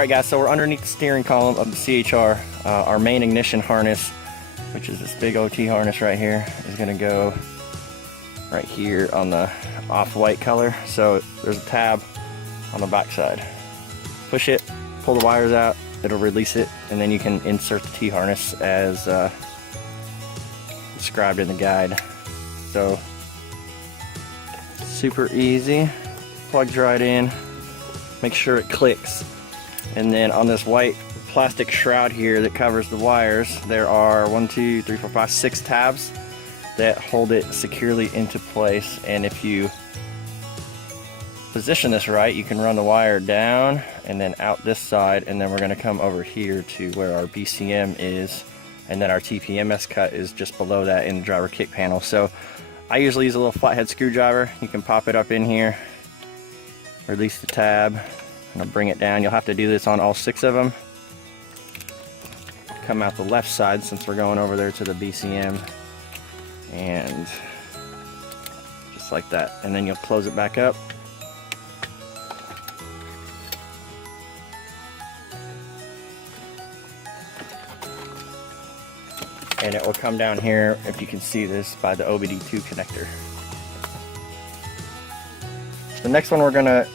Alright guys, so we're underneath the steering column of the CHR. Our main ignition harness, which is this big OT harness right here, is going to go right here on the off-white color. So there's a tab on the back side. Push it, pull the wires out, it'll release it, and then you can insert the T-harness as described in the guide. So super easy, plugs right in, make sure it clicks. And then on this white plastic shroud here that covers the wires, there are 6 tabs that hold it securely into place. And if you position this right, you can run the wire down and then out this side, and then we're going to come over here to where our BCM is, and then our TPMS cut is just below that in the driver kick panel. So I usually use a little flathead screwdriver. You can pop it up in here, release the tab, and I'll bring it down. You'll have to do this on all 6 of them. Come out the left side since we're going over there to the BCM, and just like that, and then you'll close it back up. And it will come down here, if you can see this, by the OBD2 connector. The next one we're going to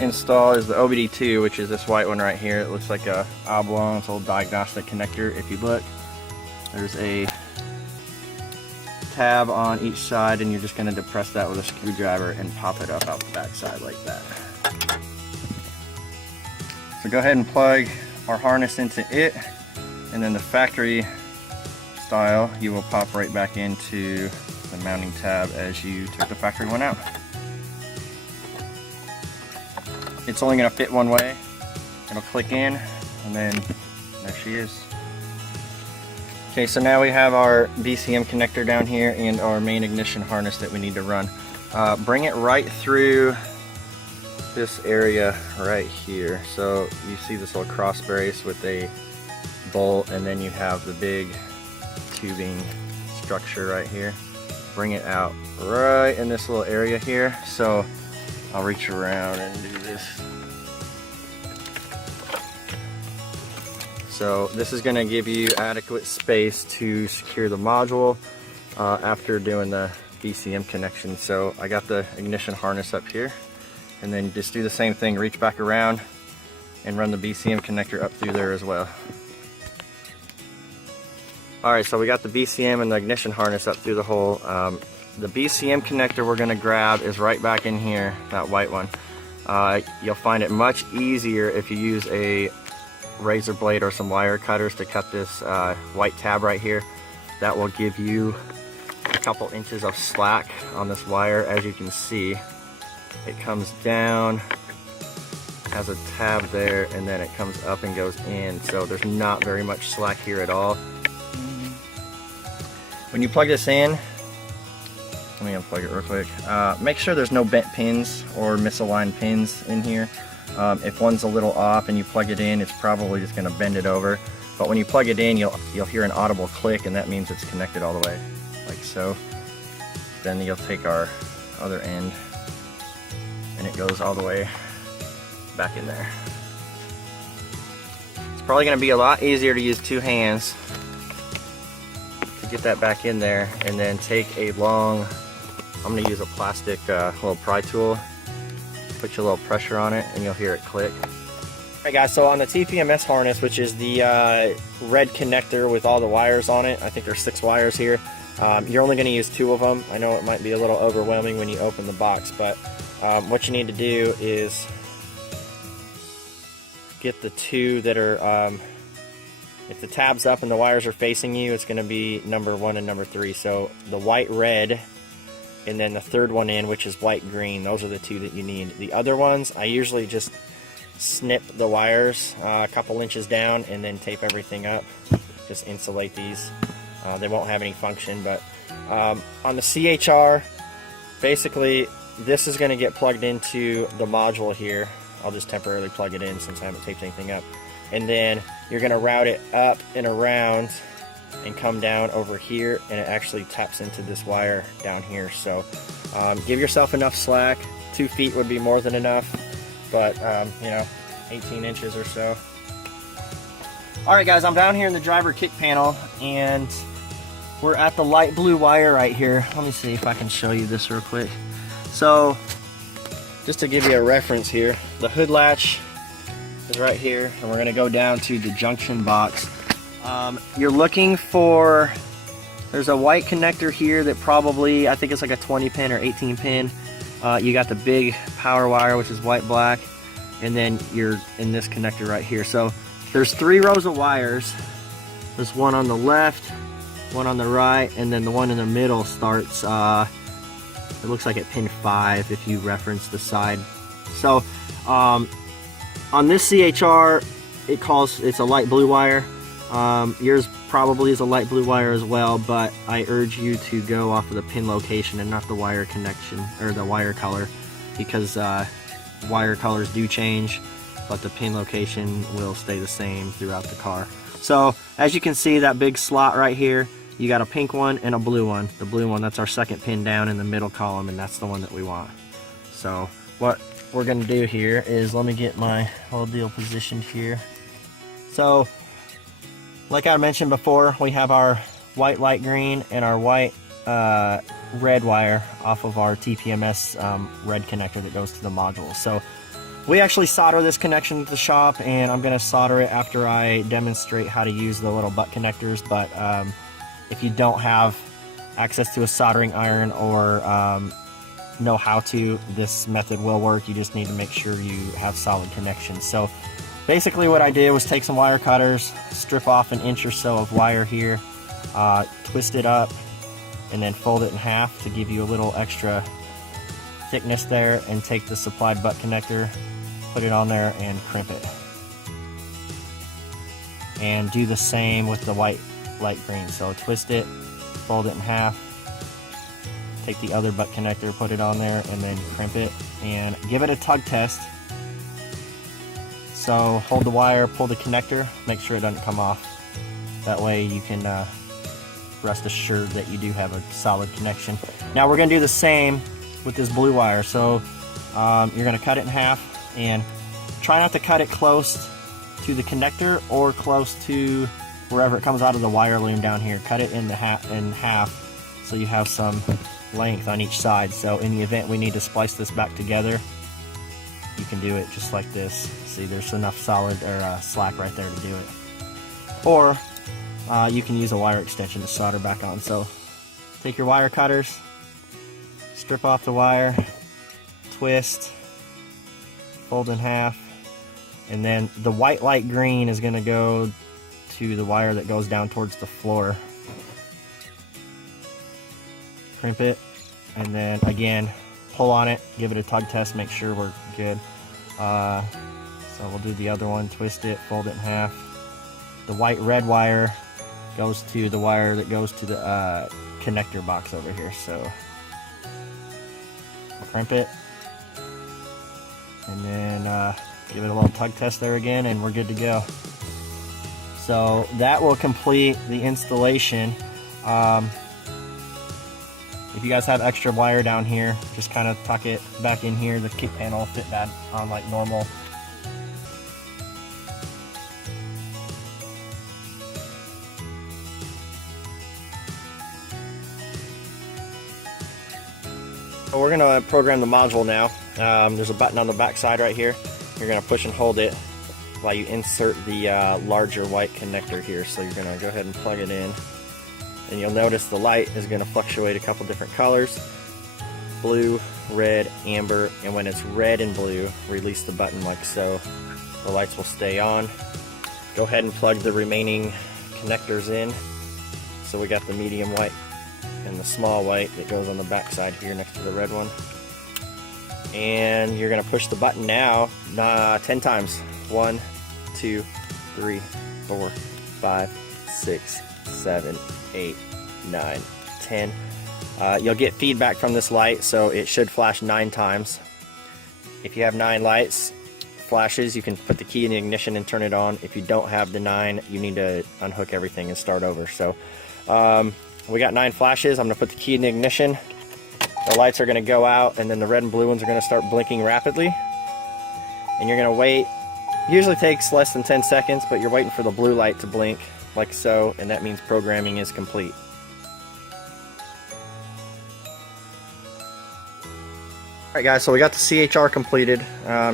install is the OBD2, which is this white one right here. It looks like a oblong, it's a little diagnostic connector. If you look, there's a tab on each side, and you're just going to depress that with a screwdriver and pop it up out the back side like that. So go ahead and plug our harness into it, and then the factory style you will pop right back into the mounting tab as you took the factory one out. It's only going to fit one way. It'll click in, and then there she is. Okay, so now we have our BCM connector down here and our main ignition harness that we need to run. Bring it right through this area right here. So you see this little cross brace with a bolt, and then you have the big tubing structure right here. Bring it out right in this little area here. So I'll reach around and do this. So this is going to give you adequate space to secure the module after doing the BCM connection. So I got the ignition harness up here, and then just do the same thing, reach back around and run the BCM connector up through there as well. Alright, so we got the BCM and the ignition harness up through the hole. The BCM connector we're going to grab is right back in here, that white one. You'll find it much easier if you use a razor blade or some wire cutters to cut this white tab right here. That will give you a couple inches of slack on this wire. As you can see, it comes down, has a tab there, and then it comes up and goes in. So there's not very much slack here at all. When you plug this in, let me unplug it real quick. Make sure there's no bent pins or misaligned pins in here. If one's a little off and you plug it in, it's probably just going to bend it over. But when you plug it in, you'll hear an audible click, and that means it's connected all the way, like so. Then you'll take our other end, and it goes all the way back in there. It's probably going to be a lot easier to use 2 hands to get that back in there, and then take a long, I'm going to use a plastic little pry tool, put your little pressure on it, and you'll hear it click. Alright guys, so on the TPMS harness, which is the red connector with all the wires on it, I think there's 6 wires here. You're only going to use 2 of them. I know it might be a little overwhelming when you open the box, but what you need to do is get the 2 that are, if the tab's up and the wires are facing you, it's going to be number 1 and number 3. So the white red, and then the third one in, which is white green. Those are the 2 that you need. The other ones, I usually just snip the wires a couple inches down and then tape everything up. Just insulate these. They won't have any function, but on the CHR, basically this is going to get plugged into the module here. I'll just temporarily plug it in since I haven't taped anything up. And then you're going to route it up and around and come down over here, and it actually taps into this wire down here. So give yourself enough slack. 2 feet would be more than enough, but you know, 18 inches or so. Alright guys, I'm down here in the driver kick panel, and we're at the light blue wire right here. Let me see if I can show you this real quick. So, just to give you a reference here, the hood latch is right here, and we're going to go down to the junction box. You're looking for, there's a white connector here that probably, I think it's like a 20 pin or 18 pin. You got the big power wire, which is white black, and then you're in this connector right here. So there's 3 rows of wires. There's one on the left, one on the right, and then the one in the middle starts, it looks like at pin 5 if you reference the side. So on this CHR, it's a light blue wire. Yours probably is a light blue wire as well, but I urge you to go off of the pin location and not the wire connection or the wire color, because wire colors do change, but the pin location will stay the same throughout the car. So as you can see, that big slot right here, you got a pink one and a blue one. The blue one, that's our second pin down in the middle column, and that's the one that we want. So what we're gonna do here is, let me get my whole deal positioned here. So like I mentioned before, we have our white light green and our white red wire off of our TPMS red connector that goes to the module. So we actually solder this connection at the shop, and I'm going to solder it after I demonstrate how to use the little butt connectors. But if you don't have access to a soldering iron or know how to, this method will work. You just need to make sure you have solid connections. So basically what I did was take some wire cutters, strip off an inch or so of wire here, twist it up, and then fold it in half to give you a little extra thickness there, and take the supplied butt connector, put it on there, and crimp it. And do the same with the white light green. So twist it, fold it in half, take the other butt connector, put it on there, and then crimp it, and give it a tug test. So hold the wire, pull the connector, make sure it doesn't come off. That way you can rest assured that you do have a solid connection. Now we're going to do the same with this blue wire. So you're going to cut it in half, and try not to cut it close to the connector or close to wherever it comes out of the wire loom down here. Cut it in half so you have some length on each side. So in the event we need to splice this back together, you can do it just like this. See, there's enough solid or slack right there to do it. Or you can use a wire extension to solder back on. So take your wire cutters, strip off the wire, twist, fold in half, and then the white light green is going to go to the wire that goes down towards the floor. Crimp it, and then again pull on it, give it a tug test, make sure we're good. So we'll do the other one, twist it, fold it in half. The white red wire goes to the wire that goes to the connector box over here. So crimp it, and then give it a little tug test there again, and we're good to go. So that will complete the installation. If you guys have extra wire down here, just kind of tuck it back in here. The kick panel will fit that on like normal. So we're going to program the module now. There's a button on the back side right here. You're going to push and hold it while you insert the larger white connector here. So you're going to go ahead and plug it in. And you'll notice the light is going to fluctuate a couple different colors. Blue, red, amber, and when it's red and blue, release the button like so. The lights will stay on. Go ahead and plug the remaining connectors in. So we got the medium white and the small white that goes on the back side here next to the red one. And you're going to push the button now 10 times. 1, 2, 3, 4, 5, 6, 7, 8, 9, 10. You'll get feedback from this light, so it should flash 9 times. If you have 9 lights, flashes, you can put the key in the ignition and turn it on. If you don't have the 9, you need to unhook everything and start over. So we got 9 flashes. I'm going to put the key in the ignition. The lights are going to go out, and then the red and blue ones are going to start blinking rapidly. And you're going to wait Usually takes less than 10 seconds, but you're waiting for the blue light to blink like so, and that means programming is complete. Alright guys, so we got the CHR completed.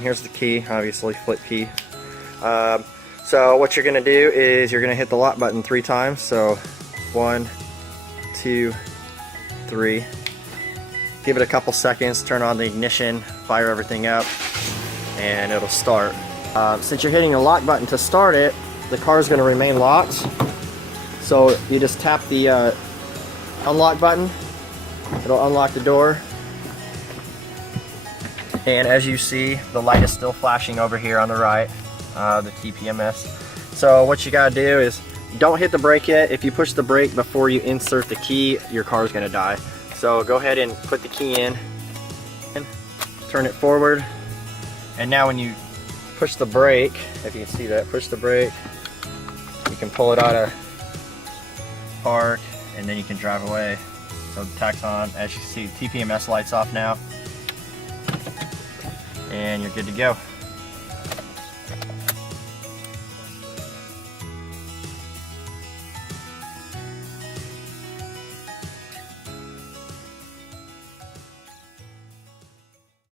Here's the key, obviously, flip key. So what you're going to do is you're going to hit the lock button 3 times. So 1, 2, 3. Give it a couple seconds, turn on the ignition, fire everything up, and it'll start. Since you're hitting the lock button to start it, the car is going to remain locked. So you just tap the unlock button, it'll unlock the door. And as you see, the light is still flashing over here on the right, the TPMS. So what you gotta do is, don't hit the brake yet. If you push the brake before you insert the key, your car is gonna die. So go ahead and put the key in, turn it forward, and now when you push the brake, if you can see that, push the brake, you can pull it out of park, and then you can drive away. So the tack's on. As you see, TPMS lights off now, and you're good to go.